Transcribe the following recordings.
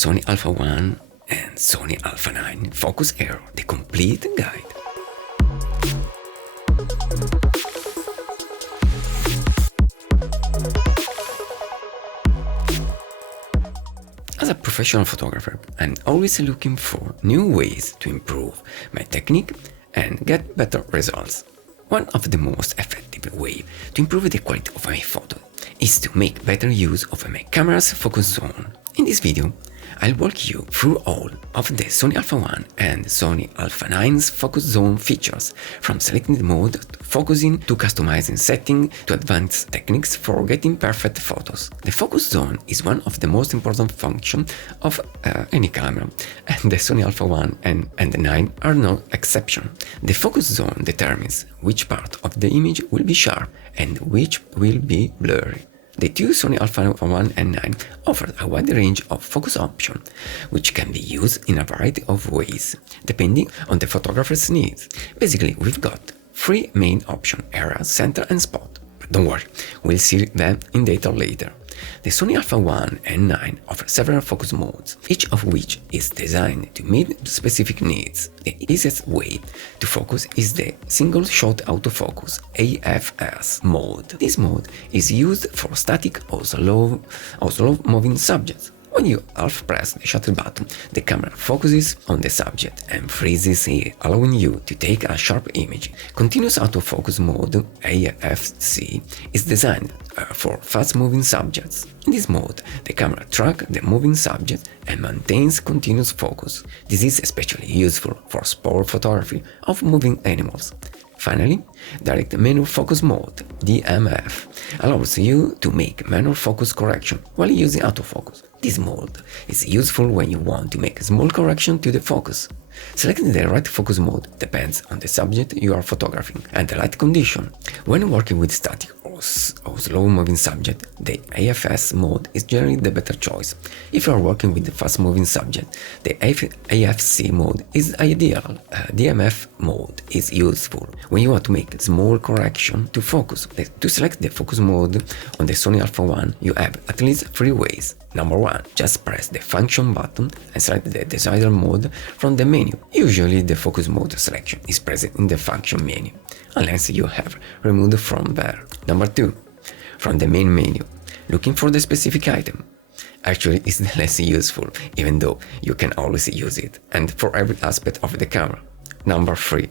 Sony Alpha 1 and Sony Alpha 9 Focus Error, the complete guide. As a professional photographer, I'm always looking for new ways to improve my technique and get better results. One of the most effective ways to improve the quality of my photo is to make better use of my camera's focus zone. In this video, I'll walk you through all of the Sony Alpha 1 and Sony Alpha 9's focus zone features, from selecting the mode to focusing to customizing setting to advanced techniques for getting perfect photos. The focus zone is one of the most important functions of any camera, and the Sony Alpha 1 and the 9 are no exception. The focus zone determines which part of the image will be sharp and which will be blurry. The two Sony Alpha 1 and 9 offer a wide range of focus options, which can be used in a variety of ways, depending on the photographer's needs. Basically, we've got three main options: area, center, and spot. But don't worry, we'll see them in detail later. The Sony Alpha 1 and 9 offer several focus modes, each of which is designed to meet specific needs. The easiest way to focus is the single shot autofocus (AFS) mode. This mode is used for static or slow moving subjects. When you half press the shutter button, the camera focuses on the subject and freezes it, allowing you to take a sharp image. Continuous autofocus mode (AFC) is designed for fast-moving subjects. In this mode, the camera tracks the moving subject and maintains continuous focus. This is especially useful for sport photography of moving animals. Finally, direct manual focus mode (DMF) allows you to make manual focus correction while using autofocus. This mode is useful when you want to make a small correction to the focus. Selecting the right focus mode depends on the subject you are photographing and the light condition. When working with static or slow-moving subject, the AFS mode is generally the better choice. If you are working with a fast-moving subject, the AFC mode is ideal. DMF mode is useful when you want to make a small correction to focus. To select the focus mode on the Sony Alpha 1, you have at least three ways. Number 1, just press the function button and select the desired mode from the menu. Usually the focus mode selection is present in the function menu, unless you have removed from there. Number 2, from the main menu, looking for the specific item. Actually, it's less useful, even though you can always use it, and for every aspect of the camera. Number 3,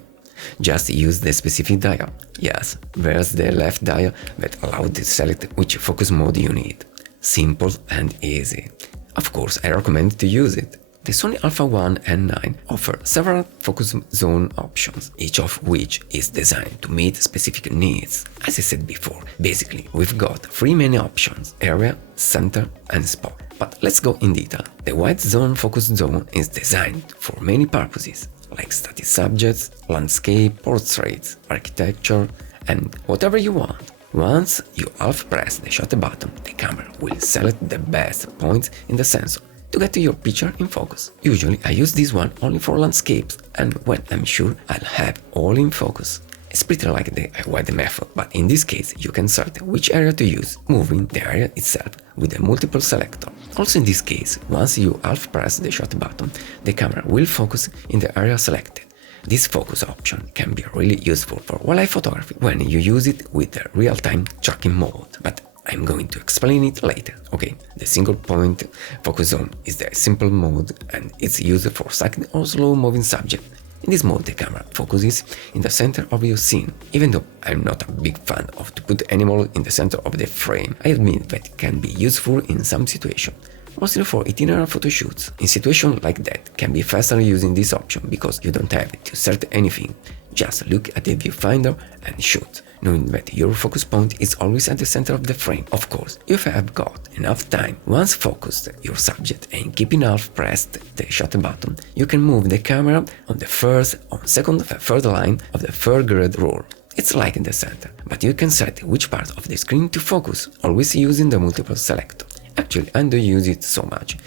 just use the specific dial. Yes, there's the left dial that allows you to select which focus mode you need. Simple and easy. Of course, I recommend to use it. The Sony Alpha 1 and 9 offer several focus zone options, each of which is designed to meet specific needs. As I said before, basically we've got three main options: area, center, and spot. But let's go in detail. The wide zone focus zone is designed for many purposes, like static subjects, landscape, portraits, architecture, and whatever you want. Once you half press the shutter button, the camera will select the best points in the sensor to get your picture in focus. Usually I use this one only for landscapes and when I'm sure I'll have all in focus. It's pretty like the wide method, but in this case you can select which area to use, moving the area itself with a multiple selector. Also in this case, once you half press the shutter button, the camera will focus in the area selected. This focus option can be really useful for wildlife photography when you use it with the real-time tracking mode, but I'm going to explain it later. Okay, the single point focus zone is the simple mode and it's used for static or slow-moving subject. In this mode, the camera focuses in the center of your scene. Even though I'm not a big fan of to put animal in the center of the frame, I admit that it can be useful in some situations. Mostly for itinerary photo shoots. In situations like that, can be faster using this option because you don't have to set anything. Just look at the viewfinder and shoot, knowing that your focus point is always at the center of the frame. Of course, if you have got enough time, once focused your subject and keeping half pressed the shutter button, you can move the camera on the first, second, third line of the third grid rule. It's like in the center, but you can set which part of the screen to focus, always using the multiple selector. Actually, I don't use it so much,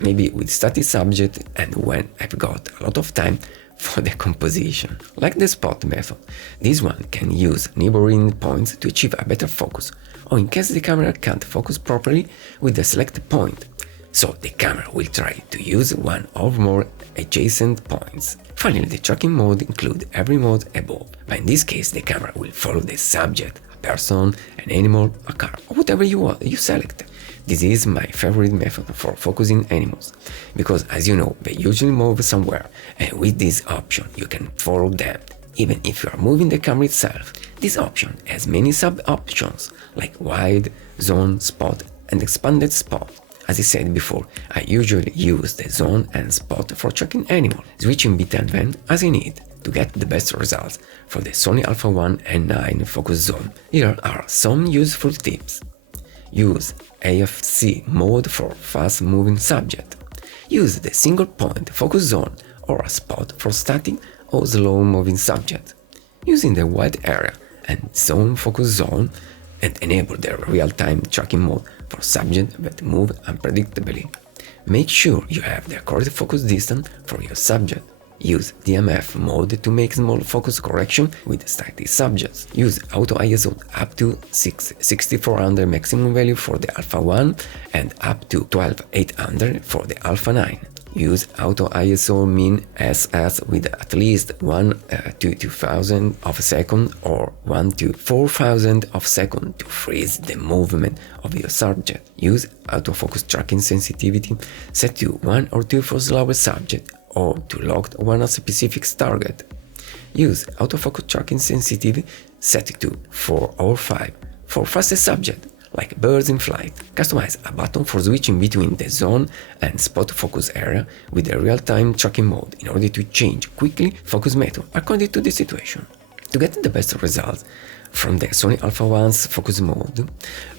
maybe with static subject and when I've got a lot of time for the composition. Like the spot method, this one can use neighboring points to achieve a better focus, or in case the camera can't focus properly with the selected point. so the camera will try to use one or more adjacent points. Finally, the tracking mode includes every mode above, but in this case the camera will follow the subject, a person, an animal, a car, or whatever you select. This is my favorite method for focusing animals, because as you know, they usually move somewhere, and with this option you can follow them, even if you are moving the camera itself. This option has many sub-options, like wide, zone, spot, and expanded spot. As I said before, I usually use the zone and spot for tracking animals, switching between them as I need to get the best results for the Sony Alpha 1 and 9 focus zone. Here are some useful tips. Use AFC mode for fast-moving subject. Use the single-point focus zone or a spot for static or slow-moving subject. Using the wide area and zone focus zone, and enable the real-time tracking mode for subjects that move unpredictably. Make sure you have the correct focus distance for your subject. Use DMF mode to make small focus correction with static subjects. Use Auto ISO up to 6400 maximum value for the Alpha 1 and up to 12800 for the Alpha 9. Use Auto ISO min SS with at least 1 to 2000 of a second or 1 to 4000 of a second to freeze the movement of your subject. Use autofocus tracking sensitivity set to 1 or 2 for slower subject or to lock one specific target. Use autofocus tracking sensitivity set to 4 or 5 for faster subject, like birds in flight. Customize a button for switching between the zone and spot focus area with the real-time tracking mode in order to change quickly focus method according to the situation. To get the best results from the Sony Alpha 1's focus mode,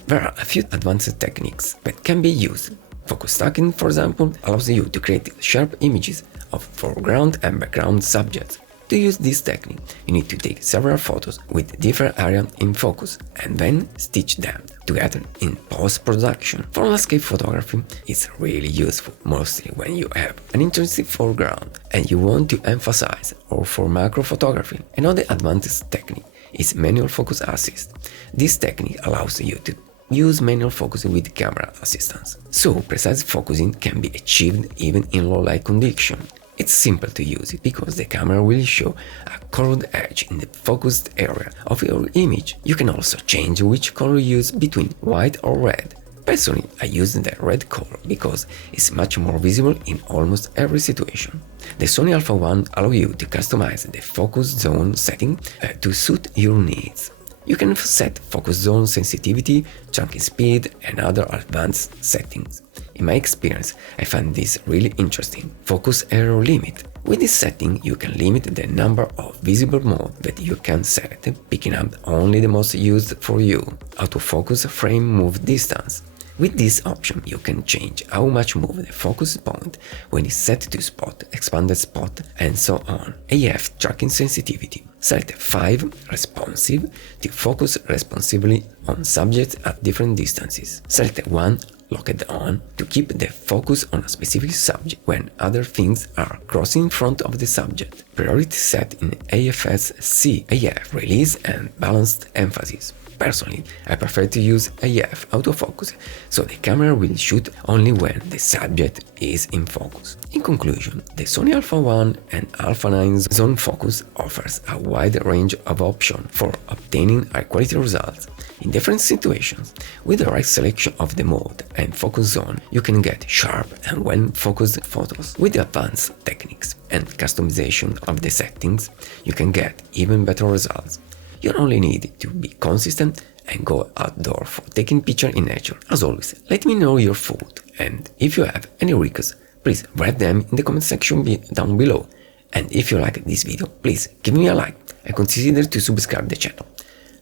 there are a few advanced techniques that can be used. Focus stacking, for example, allows you to create sharp images of foreground and background subjects. To use this technique, you need to take several photos with different areas in focus and then stitch them together in post-production. For landscape photography, it's really useful, mostly when you have an interesting foreground and you want to emphasize, or for macro photography. Another advanced technique is manual focus assist. This technique allows you to use manual focusing with camera assistance, so precise focusing can be achieved even in low light conditions. It's simple to use because the camera will show a colored edge in the focused area of your image. You can also change which color you use between white or red. Personally, I use the red color because it's much more visible in almost every situation. The Sony Alpha 1 allows you to customize the focus zone setting to suit your needs. You can set focus zone sensitivity, tracking speed, and other advanced settings. In my experience, I find this really interesting. Focus error limit. With this setting, you can limit the number of visible modes that you can set, picking up only the most used for you. Autofocus frame move distance. With this option, you can change how much move the focus point when it's set to spot, expanded spot, and so on. AF tracking sensitivity. Select 5 responsive to focus responsively on subjects at different distances. Select 1 locked on to keep the focus on a specific subject when other things are crossing in front of the subject. Priority set in AFS-C, AF release and balanced emphasis. Personally, I prefer to use AF autofocus, so the camera will shoot only when the subject is in focus. In conclusion, the Sony Alpha 1 and Alpha 9 zone focus offers a wide range of options for obtaining high-quality results. In different situations, with the right selection of the mode and focus zone, you can get sharp and well-focused photos. With the advanced techniques and customization of the settings, you can get even better results. You only need to be consistent and go outdoor for taking pictures in nature. As always, let me know your thoughts, and if you have any requests, please write them in the comment section down below. And if you like this video, please give me a like and consider to subscribe the channel.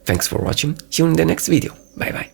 Thanks for watching, see you in the next video, bye bye.